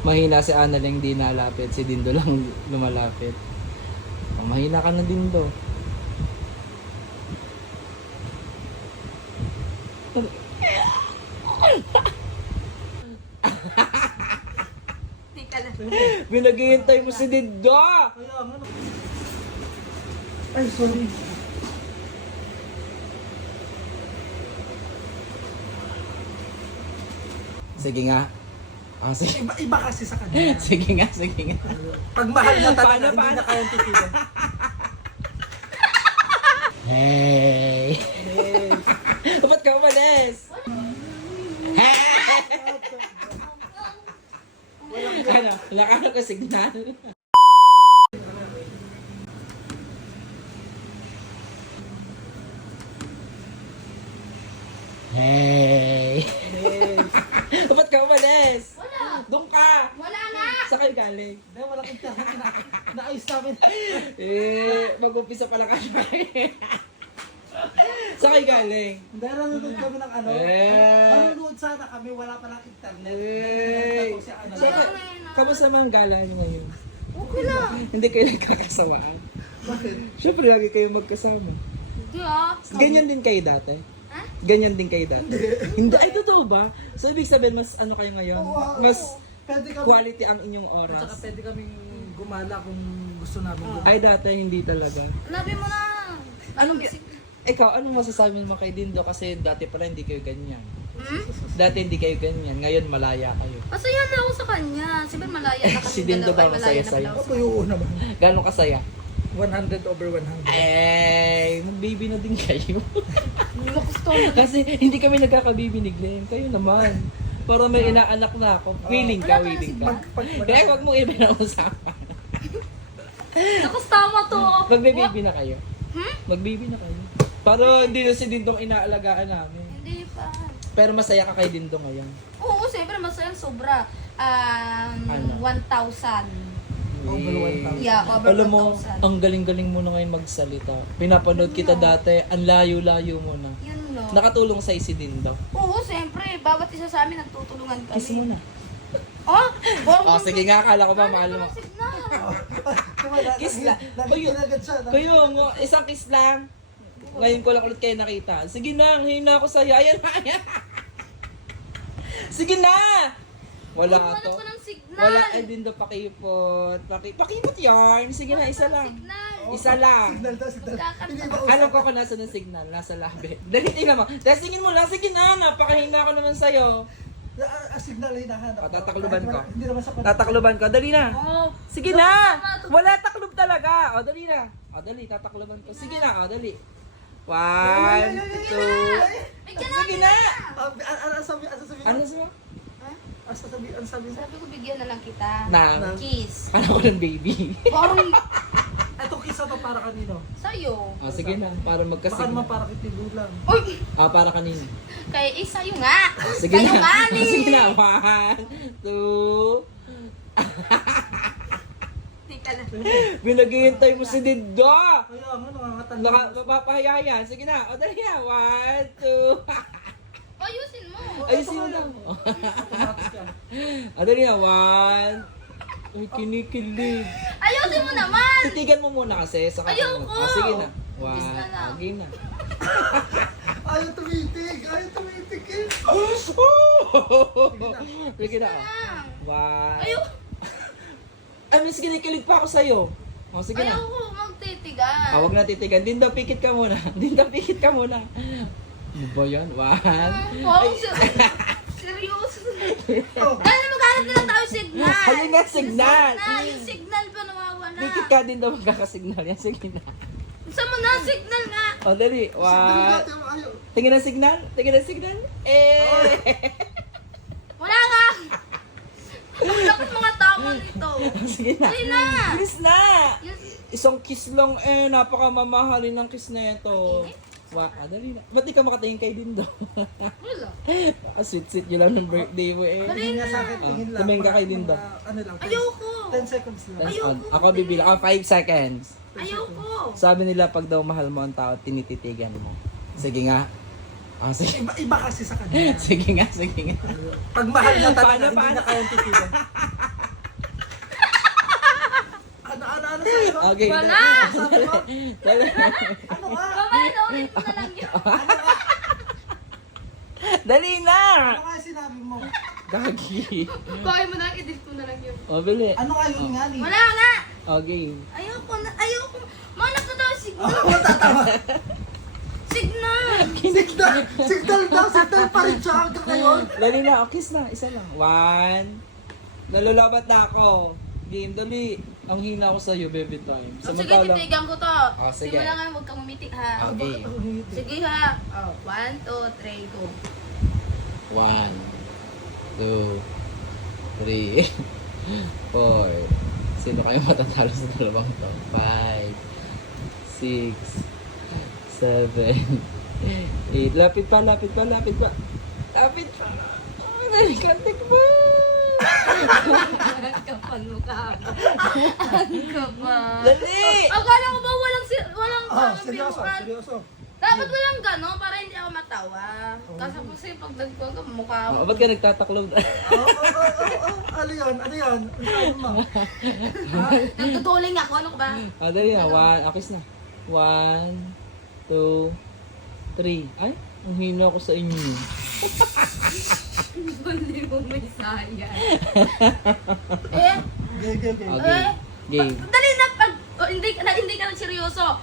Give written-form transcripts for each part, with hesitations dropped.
Mahina si Annalyn, di nalapit. Si Dindo lang lumalapit. Mahina ka na, Dindo. Binaghihintay mo si Dindo! Ay, sorry. Sige nga. Ah, sige. Iba kasi sa kanya. Sige nga, sige nga. Pag mahal na talaga, Paano, hindi na kayang titigan. Hey! Ba't ka umalis? Ano? Wala ka na ko signal. Hey! Ba't ka umalis? Wala. Doon ka! Wala na. Saan kayo galing? Dahil wala kang internet na. Naayos namin. Mag-umpisa pala ka siya. Saan kayo galing? Dahil nanonood kami ng ano. Nanonood sana kami, wala palang internet. Nanonood si ano. Siyempre, kamusta mga gala niyo ngayon? Okay lang. Hindi kayo nagkakasawaan. Bakit? Siyempre, lagi kayo magkasama. Hindi ah. Ganyan din kayo dati? Ha? Ganyan din kayo dati? Hindi. Ay, totoo ba? So, ibig sabihin, mas ano kayo ngayon? Oo, Mas pwede kami, quality ang inyong at saka oras? pwede kaming gumala kung gusto namin. Ay, dati hindi talaga. Labi mo na. Anong, ikaw, anong masasabi mo kay Dindo? Kasi dati pala hindi kayo ganyan. Hmm? Dati hindi kayo ganyan. Ngayon, malaya kayo. Masaya na ako sa kanya. Siyempre malaya na kasi Si Dindo dalawa ay ba malaya masaya na sa'yo? pala ako Ako yung naman. Gano'ng kasaya? 100 over 100. Eh, mag-baby na din kayo. Gusto. Kasi hindi kami nagkakabibi ni Glenn. Kayo naman. Para may inaanak na ako. Willing ka, Wala ka na willing si ka. Kaya huwag mong iba na usapan. Tapos tama to. Magbe-baby na kayo. Hmm? Mag-baby na kayo. Para hindi na si Dindong inaalagaan namin. Hindi pa. Pero masaya ka kay Dindong ngayon. Oo, siyempre masaya sobra. Ano? 1,000. Over 1,000. Yeah, over Alam mo, 1,000. ang galing-galing mo na ngayon magsalita. Pinapanood kita dati, ang layo-layo mo na. Yun no. Nakatulong sa'yo si Dindong. Oo, siyempre. Bawat isa sa amin nagtutulungan kami. Kiss mo na. Oh? Oh, sige nga, akala ko ba mahal mo. Kiss lang. Nagiging agad siya. Kayo mo, isang kiss lang. Ngayon ko lang ulit kayo nakita. Sige na, hina ako sa'yo. Ayan na, ayan. Sige na! Wala Huwag to. ko ng signal. Wala, ay din daw pakipot. Pakipot yarn. Sige na, isa lang. Signal. Isa lang. Signal daw, signal. Magkakanta. Hindi ba Alam ko kung nasa ng signal. Nasa labi. Dali, tingnan mo. Testingin mo lang. Sige na, napakahina ko naman sa'yo. Signal ay hinahanap. Tatakluban ko. Hindi naman sa Tatakluban ko. Dali na. Oo. Sige na! Wala taklob talaga. O, dali na. O, dali. Tatakloban ko. Sige na. O, dali. 1, 2. Sige na! Ano sabi? Ano sabi? Ano sabi? Sabi ko bigyan na lang kita. Na. Kiss. Ano ko ng baby? Hoy! Itong kisa to para kanino? Sa'yo. O, sige na. Para Baka magkasignal. naman para kitigulang. Uy! Para kanino? Kaya sa'yo nga. Sige Sa'yo na. nga ni. Sige na. 1, 2. Tika lang. Binaghihintay mo si Dindo. Kaya nga, nakakatanda. Mapapahiya yan. Sige na. O, dali na. 1, 2. Ayusin mo. Ayusin mo lang. Automatic yan. O, dali na. 1. Ay, kinikilig. Ayusin mo naman. Titigan mo muna kasi. Saka Ayoko. sige na. Kiss na lang. Sige na. Ayaw tumitig! Ayaw tumitig eh! Sige na. Ah. 1. Ayoko. Ay, mas kinikilig pa ako sa'yo. O, sige na. Ayoko magtitigan. Huwag na titigan. Dinda, pikit ka muna. Dinda, pikit ka muna. Ano ba yan? 1. Wow, seryoso. Dahil maghanap na lang tayo signal. Ayun nga, signal. Yung signal pa nawawala. Pikit ka din daw magkakasignal. Yan, sige na. Saan mo na signal nga? O, dali. 1. Ayaw. Tingin na signal? Tingin na signal? Eh! Wala nga. Ang lakot mga tao nito. Sige na. Dali na. Kiss na! Yes. Isang kiss lang eh. Napakamamahalin ng kiss na ito. Dali na. Ba't di ka makatingin kay Dindo? Wala. Sweet-sweet yun lang ng birthday mo eh. Tingin nga sa akin, tingin lang. Tumingin ka kay Mga- Dindo. Ano lang, 10 Ayoko. 10 seconds lang. Ayoko. Ako bibilang. Ako 5 seconds. Ayoko. Sabi nila pag daw mahal mo ang tao, tinititigan mo. Sige nga. Ah, sige. Iba kasi sa kanya. Sige nga, sige nga. Pag mahal na talaga, Paano? hindi na kayang titigan. Ano sa'yo? Okay. Wala! Sabi mo? Dali. Ano nga? Mamaya, ulit mo na lang yun. Dali na! Ano nga sinabi mo? Gagi. Kaya mo na, edit mo na lang yun. O, bili. Ano nga yun nga ni? Wala nga! Okay. Ayoko na, ayoko. Manap na daw signal. Ano mo tatawa? Signal! Signal pa rin siya hanggang ngayon. Dali na, kiss na. Isa lang. 1. Nalulabat na ako. Game, dali. Ang hina ko sa'yo, baby time. Oh, sige, titigan ko to. Oh, sige. Simula nga, huwag kang umiti ha. Okay. Sige ha. Oh, 1, 2, 3, go. 1, 2, 3, 4. Sino kayo matatalo sa dalawang to? 5, 6, 7, 8. Lapit pa, lapit pa, lapit pa. Lapit pa. Oh, nalikantik mo. Ang kapal mo ka. Ang kapal. Dali! Akala ko ba walang Seryoso. Dapat walang gano'n para hindi ako matawa. Kasi kung sa'yo pag nagkuhan ka, mukha mo. Oh, ba't ka nagtataklob? Ano yun? Ano sabi mo? Nagtutuling ako, ano ka ba? Ah, dali na. 1. Akis na. 1, 2, 3. Ay, ang hina ko sa inyo. Hindi mo may saya. Eh, Okay. Okay. Game. Dali na pag hindi ka na seryoso.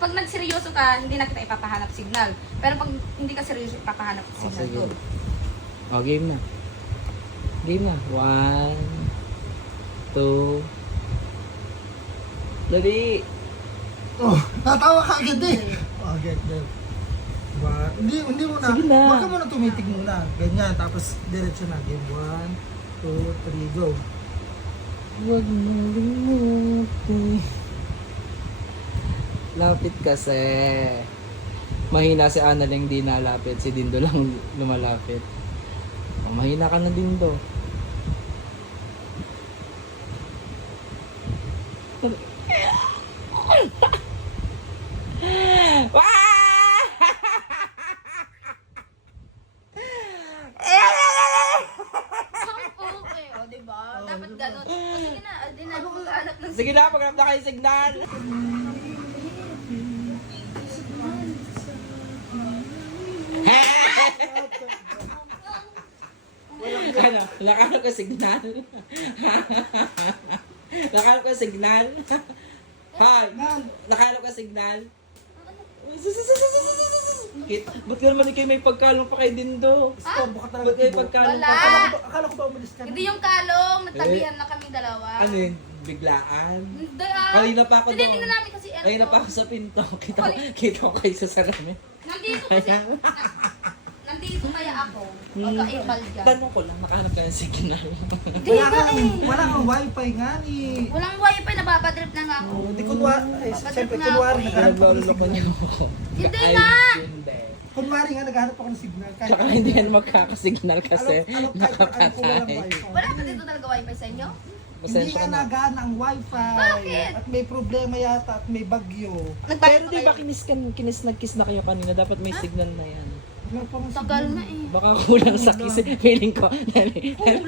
Pag nagseryoso ka, hindi na kita ipapahanap signal. Pero pag hindi ka seryoso, ipapahanap Oh, signal sige. ko. Oh, game na. Game na. 1, 2. Dali. Oh, tatawa ka agad eh. Oh, get. Diba? Hindi mo na. Sige na. Huwag ka muna tumitig muna. Ganyan, tapos diretso na. Game 1, 2, 3, go. Huwag mo limutin. Lapit kasi. Mahina si Ana lang di nalapit. Si Dindo lang lumalapit. Oh, mahina ka na Dindo. Okay, o, diba? Dapat gano'n. O, sige na, di na, maghanap ng Sige na, paghanap na kayo signal. Ano? Nakahanap ka signal? Nakahanap ka signal? Hi! Nakahanap ka signal? Ba't ka naman kayo may pagkalong pa kay Dindo? Storbo ka talaga. Ba't kayo Tibo. pagkalong Wala. pa? Akala ko ba umalis ka na? Hindi yung kalong, nagtabihan na kami dalawa. Ano yun? Biglaan? Hindi ah. Kanina pa ako Hindi, doon. tingnan namin kasi Kanina pa ako sa pinto. Kita ko kayo sa salamin. Nandito kasi. Nandito kaya ako. Magka-imbal dyan. Tanong ko lang, nakahanap ka ng signal. Hindi nga eh. Wala kang wifi nga ni. Walang wifi, nababadrip na nga ako. Di kunwari, siyempre kunwari naghahanap ako ng Nagloloko signal. niyo ako. Hindi Ay, nga! Hindi. Kunwari nga naghahanap ako ng signal. Kahit Tsaka hindi yan magkakasignal kasi kahit ano ko walang nakapatay. wifi. Wala ba dito talaga wifi sa inyo? Hindi Pasensya nga na. nagaan ang wifi. Bakit? At may problema yata at may bagyo. Pero Nagbayad di ba kayo? nagkiss na kayo kanina? Dapat may signal na yan. Wala pa nga Tagal signal. na eh. Baka kulang sa kiss. Feeling ko. Dali. Wala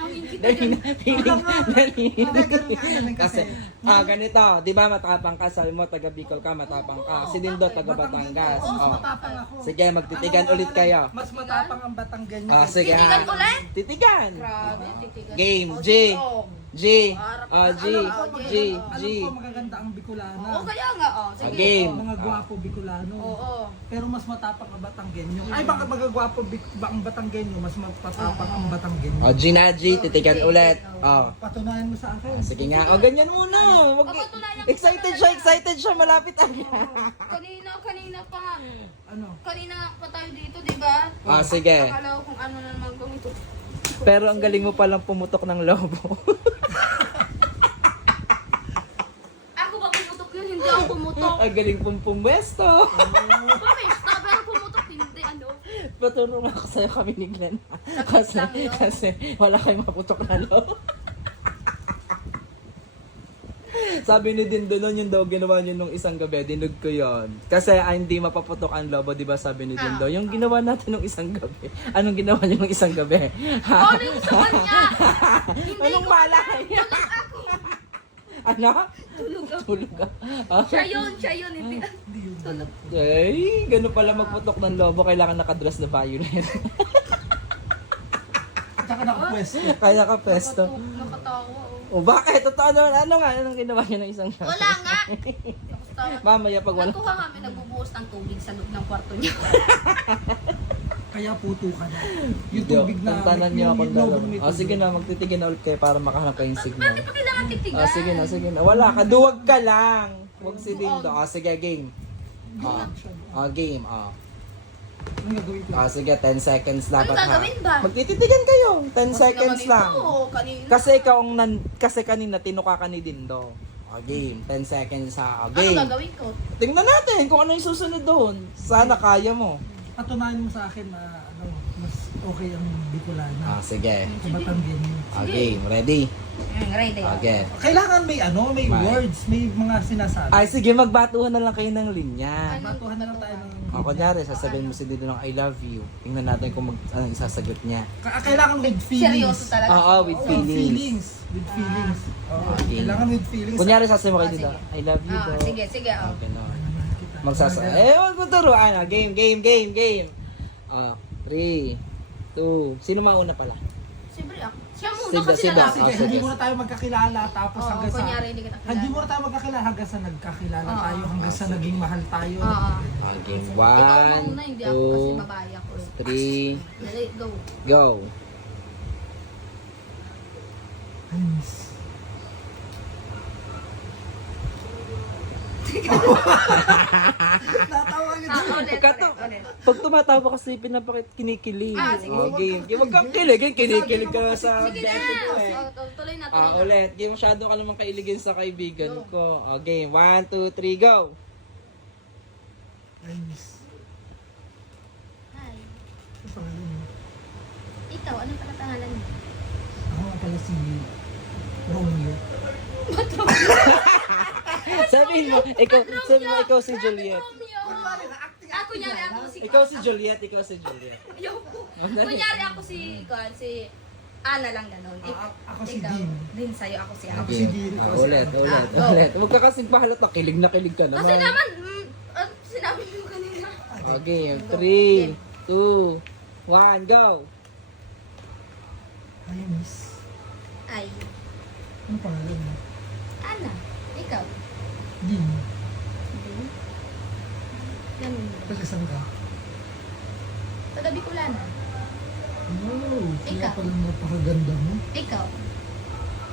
kang ingkit Dali dyan. na. Feeling. Dali. Hindi, ganun nga naman Kasi, kasi. ganito, di ba matapang ka, sabi mo, taga Bicol ka, matapang ka. Si Dindo, taga Batangas. Oo, Oh. matapang ako. Sige, magtitigan ulit kayo. Mas matapang ang Batanggan niya. Ah, sige Titigan ha. ulit? Titigan. Grabe, titigan. Game, O, G. sige, o. G. Harap G. na. G. Alam ko magaganda ang Bicolana. Oo, kaya nga, o. Sige. Game. Mga gwapo Bicolano. Oo. Pero mas matapang ang Batanggenyo. Ay, bakit magagwapo ang Batanggenyo? Mas matapang ang Batanggenyo. O, G na G. Titigan ulit. O. Patunayan mo sa akin. Sige nga. O, ganyan muna. Papatunayan ko Excited siya. Malapit agad. Kanina pa nga. Ano? Kanina pa tayo dito, di ba? Ah, sige. Akala ko kung ano na naman gawin ito. Pero ang galing mo palang pumutok ng lobo. Ako ba pumutok yun? Hindi ako pumutok. Ang galing pong pumwesto. Pumista, pero pumutok hindi, ano. Paturo nga ako sa'yo kami ni Glenn. Kasi wala kayong maputok na lobo. Sabi ni Dindo nun, yung daw ginawa niyo nung isang gabi, dinog ko yon. Kasi hindi mapaputok ang lobo, di ba sabi ni Dindo? Yung ginawa natin nung isang gabi. Anong ginawa niyo nung isang gabi? Oh, ano yung sa kanya? Hindi Anong ko malay? Ano? tulog ako. Tulog ka. Ah, Siya yun. Hindi. Tulog. ay, ganun pala magputok ng lobo, kailangan nakadress na violet. Tsaka nakapwesto. Kaya ka pesto. Nakatawa. O bakit? Totoo naman. Ano nga? Anong ginawa niyo ng isang gabi? Wala nga. Basta, Mamaya pag wala. nagkuha kami, nagbubuhos ng tubig sa loob ng kwarto niya. Kaya puto ka na. Yung tubig na. Puntanan niyo akong dalawa. may O sige na, magtitigil na ulit kayo para makahanap kayo yung signal. Bakit pa kailangan titigan? Sige na. Wala ka, duwag ka lang. Huwag si Dindo. O sige, game. Game. Anong gagawin ko? Sige, 10 seconds dapat Anong gagawin ba? Magtititigan kayo. 10 seconds lang. Kanina. Kasi ikaw kasi kanina tinuka ka ni Dindo. Game. 10 seconds ha. Ano Game. gagawin ko? Tingnan natin kung ano yung susunod doon. Sana kaya mo. Patunayan mo sa akin na mas okay ang Bicolana. Sige. Sa Batanggenya. Game. Ready? Ready. Okay. Kailangan may words, may mga sinasabi. Ay, sige, magbatuhan na lang kayo ng linya. Batuhan na lang tayo ng... O, kunyari, sasabihin mo si Dindo ng I love you. Tingnan natin kung anong isasagot niya. Kailangan with feelings. Seryoso talaga. Oo, with With feelings. feelings. With feelings. Oo, Okay. kailangan with feelings. Kunyari, sasabihin mo kay Ah, Dindo, sige. I love you Ah, do. sige. Okay, no. Wag mo turuan. Game. 3, 2, sino mauna pala? Siyempre ako. Siya muna Sige, kasi sige. lalaki. Sige, sige. hindi muna tayo magkakilala tapos Oo, hanggang sa... kunyari hindi kita kilala. Hindi muna tayo magkakilala hanggang sa nagkakilala Oo. tayo, hanggang sa naging mahal tayo. Oo. Game Ikaw mauna, hindi ako kasi 1, babae ako. 2, 3, Dali, go. go. Ay, miss. Natawa ka dyan. Ulit. Pag tumatawa kasi kinikilig. Ah, sige. Game. Huwag kang kilig. Kinikilig ka sa Sige na. beses ko eh. Tuloy na. Ulit. Game, masyado ka naman kailigin sa kaibigan ko. Game. 1, 2, 3, go. Ay, miss. Hi. Ano pangalan mo? Ikaw, anong palatangalan mo? Ako nga pala si Romeo. Sabihin mo, ikaw si Juliet. Kunyari ako si... Ikaw si Juliet. Ayoko. Kunyari ako si Ana lang ganun. Ako si Ikaw, Dean. Din sa'yo ako si Ako Ana. si Dean. ikaw si Ulit. Ana. Go. Huwag ka kasing bahalot na kilig ka naman. Kasi naman, sinabi mo kanina. Game. 3, 2, 1, go. Ay, miss. Ay, Ano pangalan mo? Ana. Ikaw. Dean. Din. Ganun ba? Pagkasan ka? Taga Bicolana. Oh, kaya Ikaw. pala napakaganda mo. Ikaw.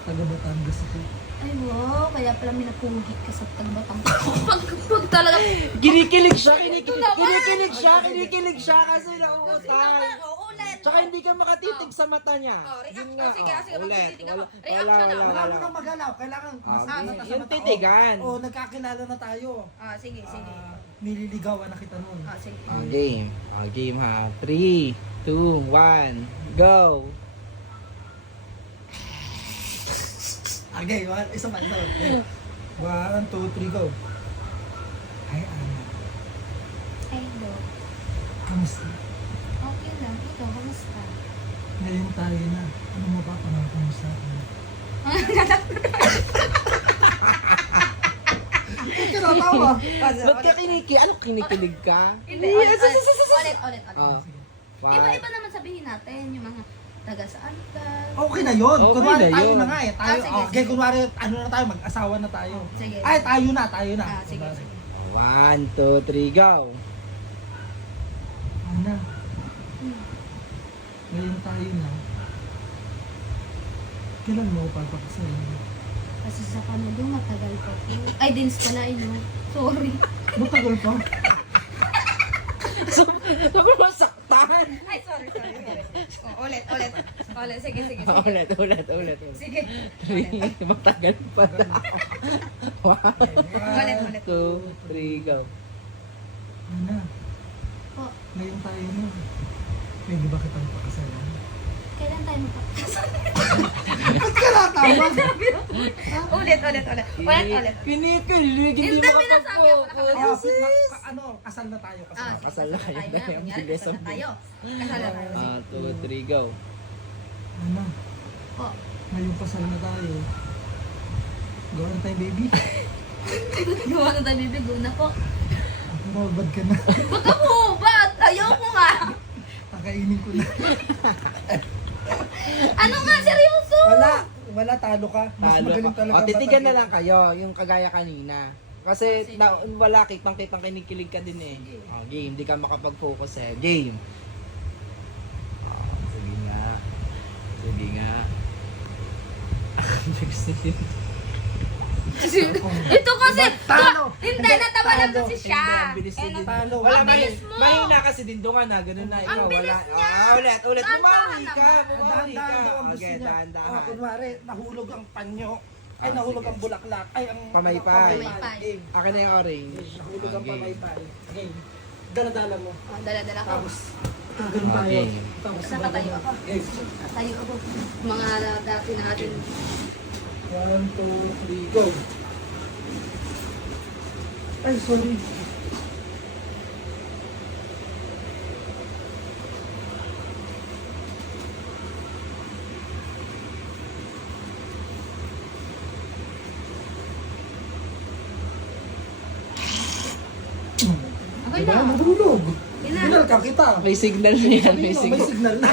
Taga Batangas ako. Ay, wow. Kaya pala minapugit ka sa tagbatang. Pag talaga... Kinikilig siya kasi nauutay. Ulit. Tsaka hindi ka makatitig sa mata niya. Yun nga. Sige, Ulit. titigan mo. Wala, Reaction na. Wala mo nang magalaw. Kailangan mas Okay. ano ta sa Yung mata. titigan. Oh, nagkakilala na tayo. Sige. Nililigawan na kita noon. Sige. Game. Game ha. 3, 2, 1, go. Okay, isa pa. 1, 2, 3, go. Hi, Ana. Hello. Kamusta? Okay lang. Ikaw, kamusta? Ngayon tayo na. Ano mo ba pangako mo sa akin? Ba't ka natawa? Ba't ka Anong kinikilig ka? Hindi, ulit. Ah. Iba-iba naman sabihin natin, yung mga taga saan ka. Okay na yun. Okay Kunwari na tayo yun. na nga eh. Tayo, Sige, okay, sige. kunwari ano na tayo, mag-asawa na tayo. Sige. Ay, tayo na. Sige. Kunwari. 1, 2, 3, go. Ana. Ngayon tayo na. Kailan mo ako papakasalan? Kasi sa Canada, matagal pa. Ay, dins pala, no? Sorry. Matagal pa. Sabi mo saktan. Ay, sorry. Ulit. Sige. Ulit. Sige. 3, matagal pa daw. 1, Ulit. 2, 3, go. Ana. Po, Ngayon tayo na. Pwede ba kitang pakasalan? kailan tayo magpapakasal? Ba't ka tumatawag. Ulit. Ulit. Pinit ko, hindi Hindi, binasabi ako makapag-focus. Kapit na, kasal na tayo. Ah, Kasal na kayo. tayo. Kunyari, Bilis kasal na ang tayo. Kasal na tayo. 1, 2, 3, go. Ano, Oh. ngayon kasal na tayo. Gawa na tayo, baby. Gawa na tayo, baby. Go na po. Mababad ka na. Ba't ako? Ba't? Ayaw mo nga. Kakainin ko na. Ano nga, seryoso? Wala, talo ka. Mas Talo magaling ka. talaga. O, titigan na batagin. lang kayo, yung kagaya kanina. Kasi wala, kitang-kitang kinikilig ka din eh. O, game, di ka makapag-focus eh. Game. O, sige nga. Sige nga. Ito kasi, Talo. hindi, Hindi, natawa lang talo. kasi siya. Hindi, ang bilis din. Talo. Wala, Ang bilis mo. mahina kasi dindungan na, ganun na. Ang Ikaw, bilis wala. niya. Ulit. Dahan-dahan Bumali ka, naman. bumali ka. Dahan-dahan daw ang gusto Okay, niya. dahan-dahan. Kunwari, nahulog ang panyo. Ay, Ah, nahulog sige. ang bulaklak. Ay, ang Pamaypay. Pamaypay. Game. Akin na yung orange. Nahulog ang Okay. pamaypay. Game. Dala-dala mo. Oh, dala-dala ko. Tapos, ganun tayo. Okay. Tapos, Nakatayo ako. Game. Tayo ako. Mga dati natin. 1, 2, 3, go. Ay, sorry. Okay Diba? na. Nahulog. Yun na. Pinal ka kita. May signal na yan, may Sabihin mo, may signal. signal na.